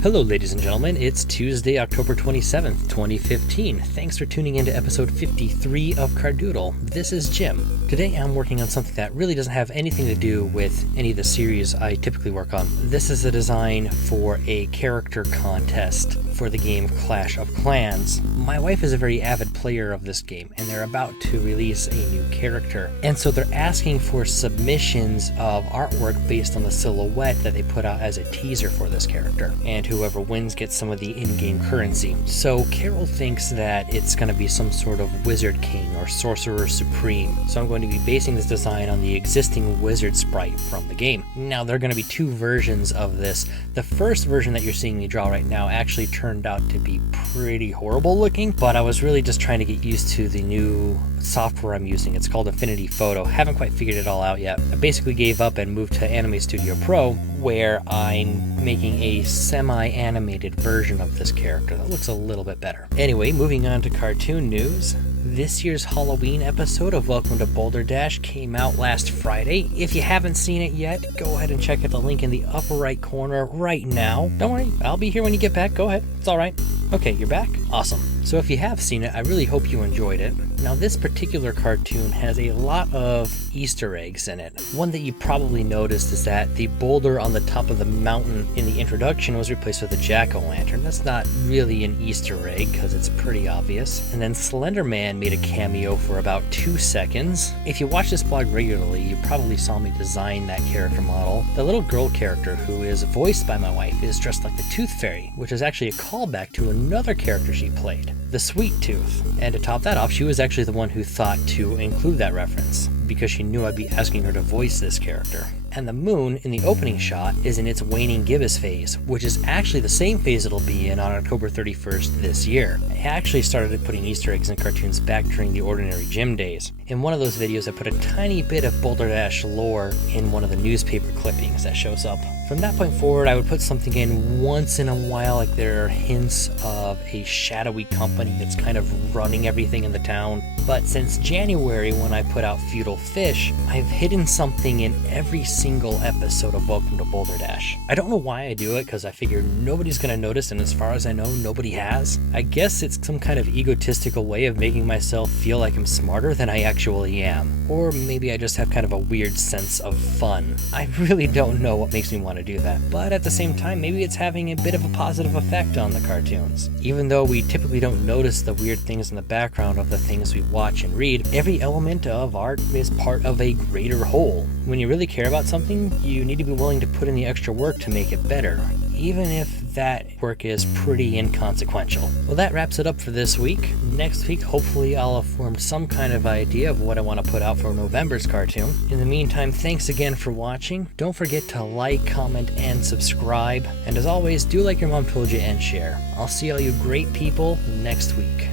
Hello ladies and gentlemen, it's Tuesday, October 27th, 2015. Thanks for tuning in to episode 53 of Cardoodle. This is Jim. Today I'm working on something that really doesn't have anything to do with any of the series I typically work on. This is a design for a character contest for the game Clash of Clans. My wife is a very avid player of this game, and they're about to release a new character. And so they're asking for submissions of artwork based on the silhouette that they put out as a teaser for this character. And whoever wins gets some of the in-game currency. So Carol thinks that it's going to be some sort of Wizard King or Sorcerer Supreme. So I'm going to be basing this design on the existing wizard sprite from the game. Now there are going to be two versions of this. The first version that you're seeing me draw right now actually turned out to be pretty horrible looking, but I was really just trying to get used to the new software I'm using. It's called Affinity Photo. Haven't quite figured it all out yet. I basically gave up and moved to Anime Studio Pro, where I'm making a semi-animated version of this character that looks a little bit better. Anyway, moving on to cartoon news. This year's Halloween episode of Welcome to Boulder Dash came out last Friday. If you haven't seen it yet, go ahead and check out the link in the upper right corner right now. Don't worry, I'll be here when you get back. Go ahead, it's all right. Okay, you're back? Awesome. So if you have seen it, I really hope you enjoyed it. Now this particular cartoon has a lot of Easter eggs in it. One that you probably noticed is that the boulder on the top of the mountain in the introduction was replaced with a jack-o'-lantern. That's not really an Easter egg because it's pretty obvious. And then Slender Man made a cameo for about 2 seconds. If you watch this blog regularly, you probably saw me design that character model. The little girl character, who is voiced by my wife, is dressed like the Tooth Fairy, which is actually a callback to another character she played, the Sweet Tooth. And to top that off, she was actually the one who thought to include that reference, because she knew I'd be asking her to voice this character. And the moon in the opening shot is in its waning gibbous phase, which is actually the same phase it'll be in on October 31st this year. I actually started putting Easter eggs in cartoons back during the Ordinary Jim days. In one of those videos I put a tiny bit of Boulder Dash lore in one of the newspaper clippings that shows up. From that point forward, I would put something in once in a while, like there are hints of a shadowy company that's kind of running everything in the town. But since January, when I put out Feudal Fish, I've hidden something in every single episode of Welcome to Boulder Dash. I don't know why I do it, because I figure nobody's going to notice, and as far as I know, nobody has. I guess it's some kind of egotistical way of making myself feel like I'm smarter than I actually am. Or maybe I just have kind of a weird sense of fun. I really don't know what makes me want to do that, but at the same time, maybe it's having a bit of a positive effect on the cartoons. Even though we typically don't notice the weird things in the background of the things we watch and read, every element of art is part of a greater whole. When you really care about something, you need to be willing to put in the extra work to make it better, even if that work is pretty inconsequential. Well, that wraps it up for this week. Next week, hopefully I'll have formed some kind of idea of what I want to put out for November's cartoon. In the meantime, thanks again for watching. Don't forget to like, comment, and subscribe. And as always, do like your mom told you and share. I'll see all you great people next week.